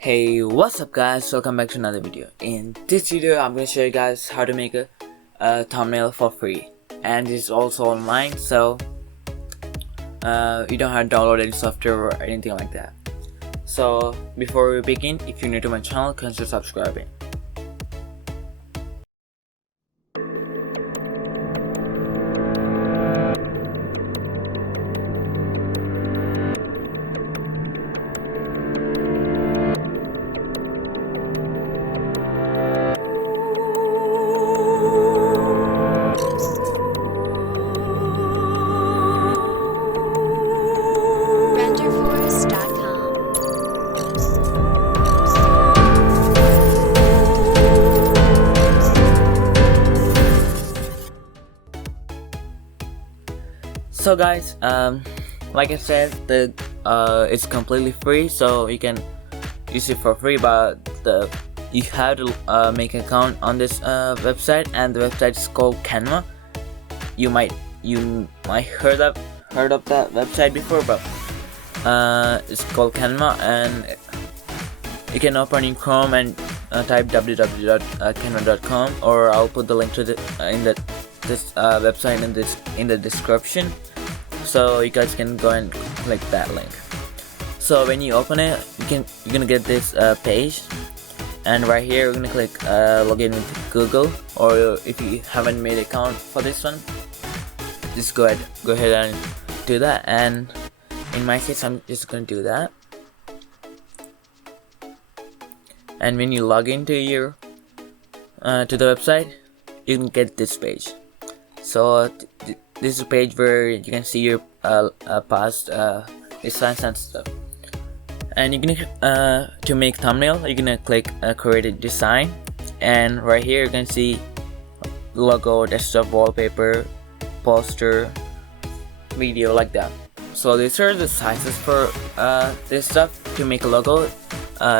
Hey, what's up guys, welcome back to another video. In this video I'm going to show you guys how to make a thumbnail for free, and it's also online, so you don't have to download any software or anything like that. So before we begin, if you're new to my channel, consider subscribing. So guys, like I said, it's completely free, so you can use it for free, but you have to make an account on this website, and the website is called Canva. You might heard of that website before, but it's called Canva, and you can open in Chrome and type www.canva.com, or I'll put the link to this website in the description, so you guys can go and click that link. So when you open it, you're gonna get this page, and right here we're gonna click login with Google, or if you haven't made an account for this one, just go ahead and do that. And in my case, I'm just gonna do that. And when you log into your to the website, you can get this page. So this is a page where you can see your past designs and stuff. And you're gonna to make thumbnail, you're gonna click create a design, and right here you can see logo, desktop wallpaper, poster, video, like that. So these are the sizes for this stuff. To make a logo,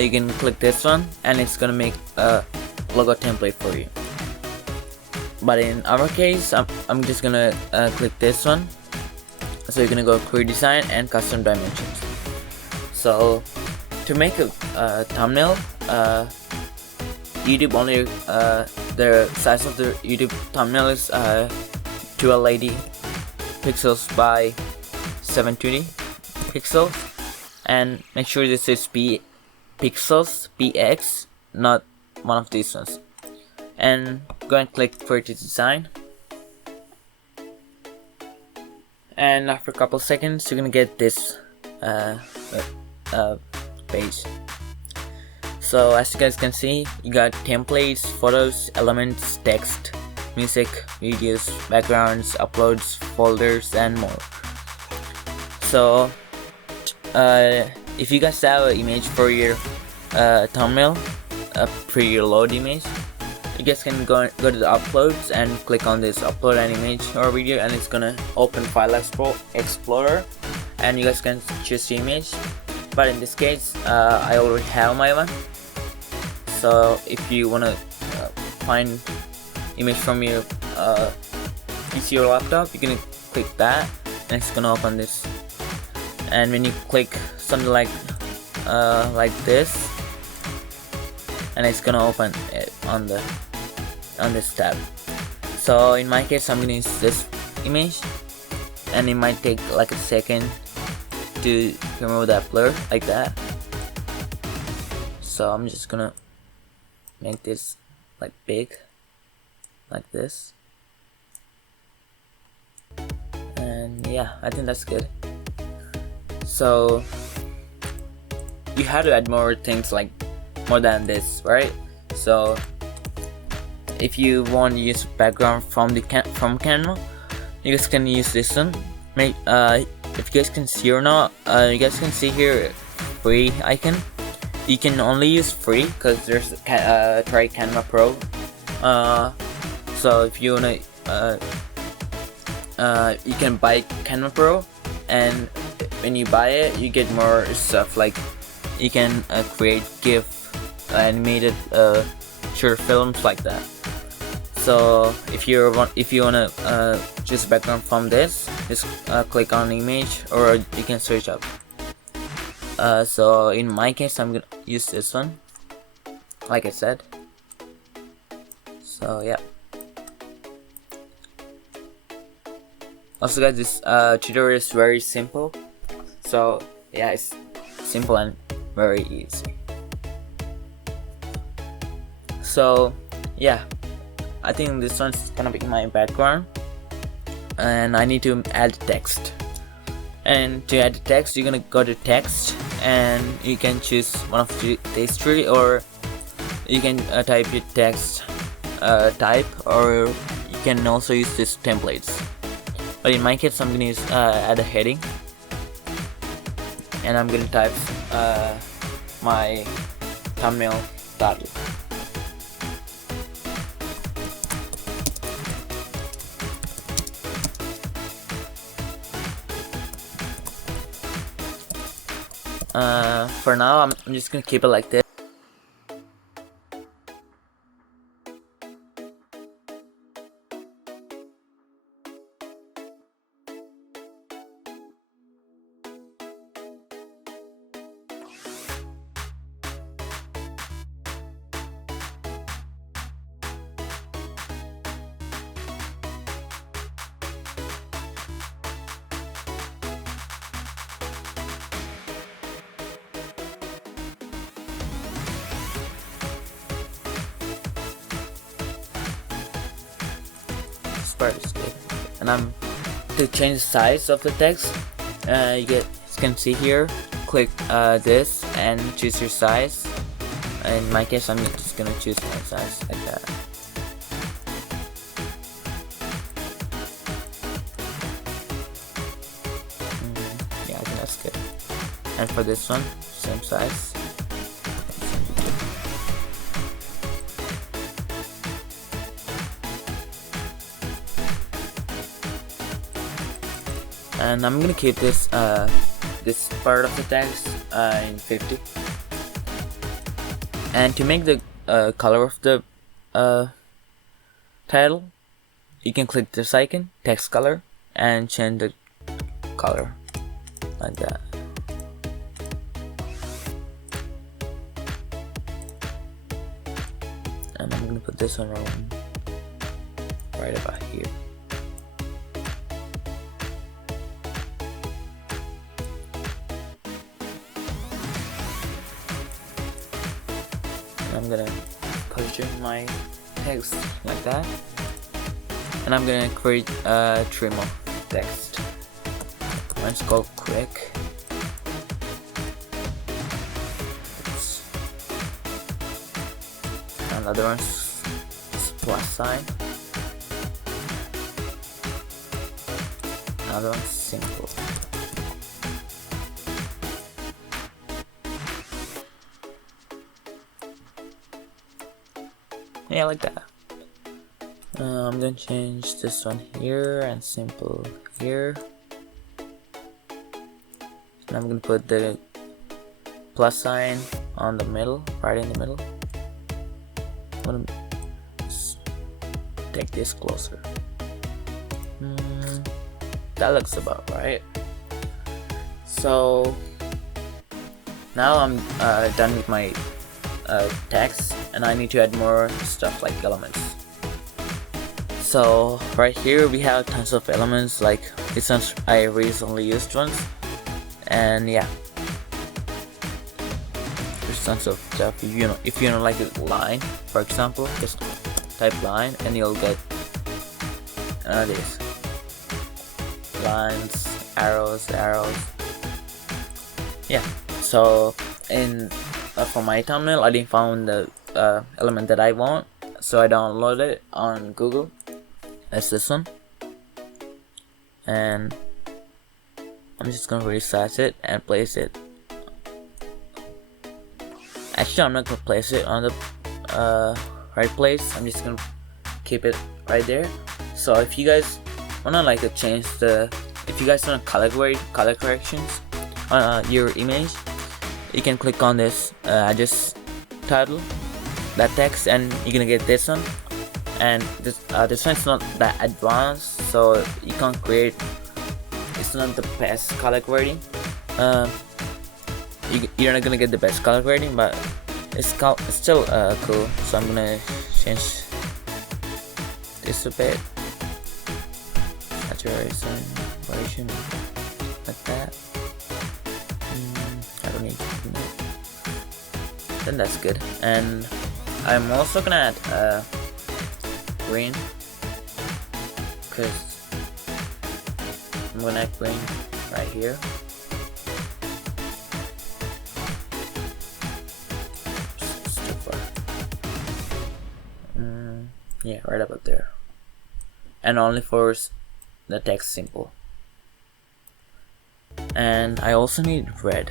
you can click this one, and it's gonna make a logo template for you. But in our case, I'm just gonna click this one. So you're gonna go create design and custom dimensions. So to make a thumbnail, YouTube only the size of the YouTube thumbnail is 1280 pixels by 720 pixels, and make sure this is pixels, px, not one of these ones. And go and click create design, and after a couple seconds you're gonna get this page. So as you guys can see, you got templates, photos, elements, text, music, videos, backgrounds, uploads, folders, and more. So if you guys have an image for your thumbnail, a pre-load image, you guys can go to the uploads and click on this upload an image or video, and it's gonna open File Explorer, and you guys can choose the image. But in this case, I already have my one. So if you wanna find image from your PC or laptop, you're gonna click that, and it's gonna open this. And when you click something like this, and it's gonna open it on this tab. So in my case, I'm gonna use this image, and it might take like a second to remove that blur like that. So I'm just gonna make this like big, like this, and yeah, I think that's good. So you have to add more things, like more than this, right? So if you want to use background from Canva, you guys can use this one. If you guys can see or not, you guys can see here free icon. You can only use free because there's try Canva Pro. So if you wanna, you can buy Canva Pro, and when you buy it, you get more stuff, like you can create GIF, animated short films, like that. So if you wanna choose background from this, just click on image, or you can search up So in my case, I'm gonna use this one, like I said. So yeah. Also guys, this tutorial is very simple. So yeah, it's simple and very easy. So yeah, I think this one's gonna be my background, and I need to add text. And to add text, you're gonna go to text, and you can choose one of these three, or you can type your text type, or you can also use these templates. But in my case, I'm gonna use add a heading, and I'm gonna type my thumbnail title. For now, I'm just gonna keep it like this. Part is good. And I'm to change the size of the text. You can see here. Click this and choose your size. In my case, I'm just gonna choose my size like that. Yeah, I think that's good. And for this one, same size. And I'm gonna keep this this part of the text in 50. And to make the color of the title, you can click this icon, text color, and change the color like that. And I'm gonna put this one right about here. I'm gonna position my text like that, and I'm gonna create a trim of text. Mine's called quick. Oops. Another one's plus sign. Another one's simple. Yeah, like that. I'm gonna change this one here and simple here. And I'm gonna put the plus sign on the middle, right in the middle. I'm gonna take this closer. That looks about right. So now I'm done with my text, and I need to add more stuff like elements. So right here we have tons of elements, like this one's I recently used ones, and yeah, there's tons of stuff. If you don't like a line, for example, just type line and you'll get these lines, arrows. Yeah. So for my thumbnail, I didn't find the element that I want, so I downloaded it on Google. That's this one, and I'm just gonna resize it and place it. Actually, I'm not gonna place it on the right place. I'm just gonna keep it right there. So if you guys wanna change if you guys want color corrections on your image, you can click on this adjust title, that text, and you're gonna get this one. And this one's not that advanced, so you can't create. It's not the best color grading. you're not gonna get the best color grading, but it's still cool. So I'm gonna change this a bit, saturation, variation, like that. I don't need that. Then that's good. And I'm also gonna add green, because I'm gonna add green right here. It's too far. Yeah, right about there. And only for the text symbol. And I also need red.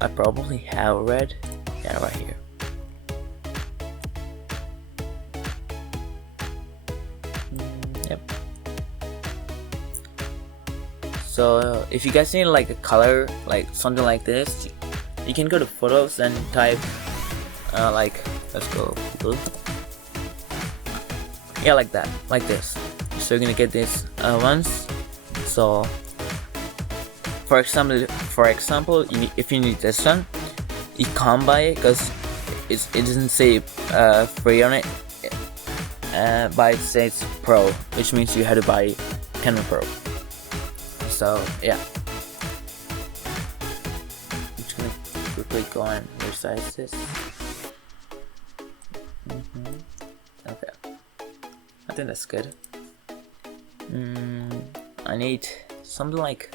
I probably have red. Yeah, right here. Yep. So if you guys need like a color, like something like this, you can go to photos and type like, let's go blue. Yeah, like that, like this. So you're gonna get these ones. So for example, if you need this one, you can't buy it because it doesn't say free on it, but it says Pro, which means you had to buy Canon Pro. So yeah, I'm just gonna quickly go and resize this. Okay, I think that's good. I need something like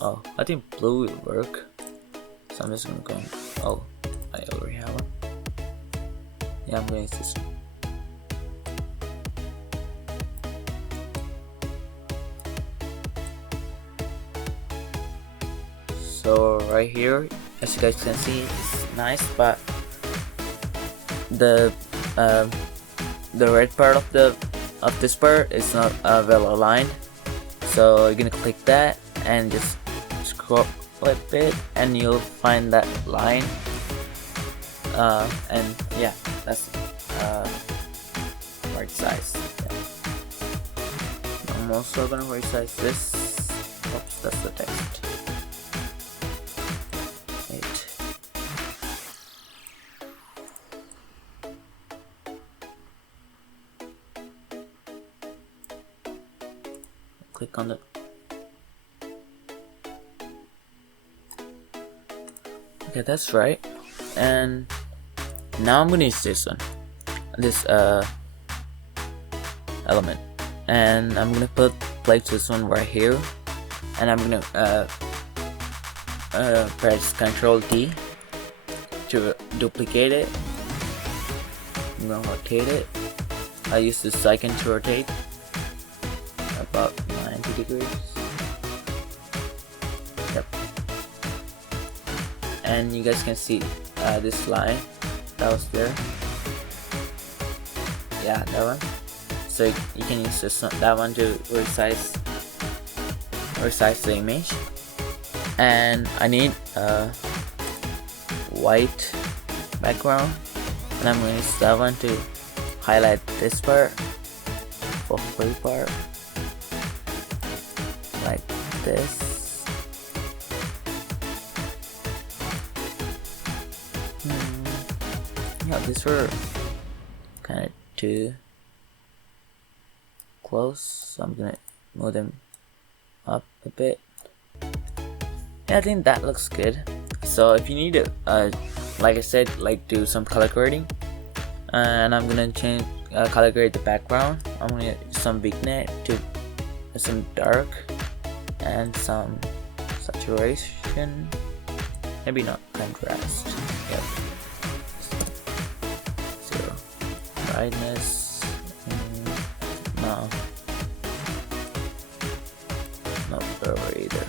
oh, I think blue will work. So I'm just gonna go. Oh, I already have one. Yeah, I'm gonna use this one. So right here, as you guys can see, it's nice, but the red part of this part is not well aligned. So you're gonna click that and just scroll a bit, and you'll find that line. And yeah, that's right size. Yeah. I'm also gonna resize this. Oops, that's the text. Wait. Click on the. Okay, that's right. And now I'm gonna use this one, this element, and I'm gonna place this one right here, and I'm gonna press Ctrl D to duplicate it. I'm gonna rotate it. I use this icon to rotate about 90 degrees. Yep. And you guys can see this line that was there. Yeah, that one. So you can use that one to resize the image. And I need a white background, and I'm going to use that one to highlight this part, for free part, like this. Yeah, these were kind of too close, so I'm gonna move them up a bit. Yeah, I think that looks good. So if you need to, like I said, like do some color grading, and I'm gonna change color grade the background. I'm gonna use some vignette to some dark and some saturation, maybe not contrast. Yep. Brightness, no, not blur either.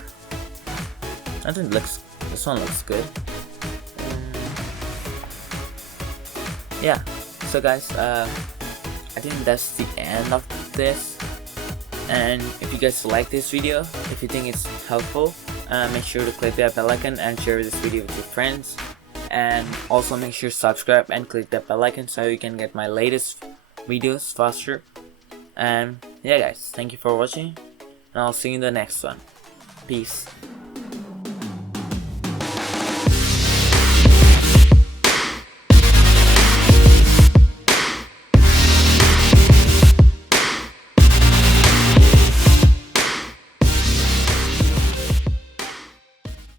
I think this one looks good. Yeah, so guys, I think that's the end of this. And if you guys like this video, if you think it's helpful, make sure to click that bell icon and share this video with your friends. And also make sure to subscribe and click that bell icon so you can get my latest videos faster. And yeah guys, thank you for watching, and I'll see you in the next one. Peace.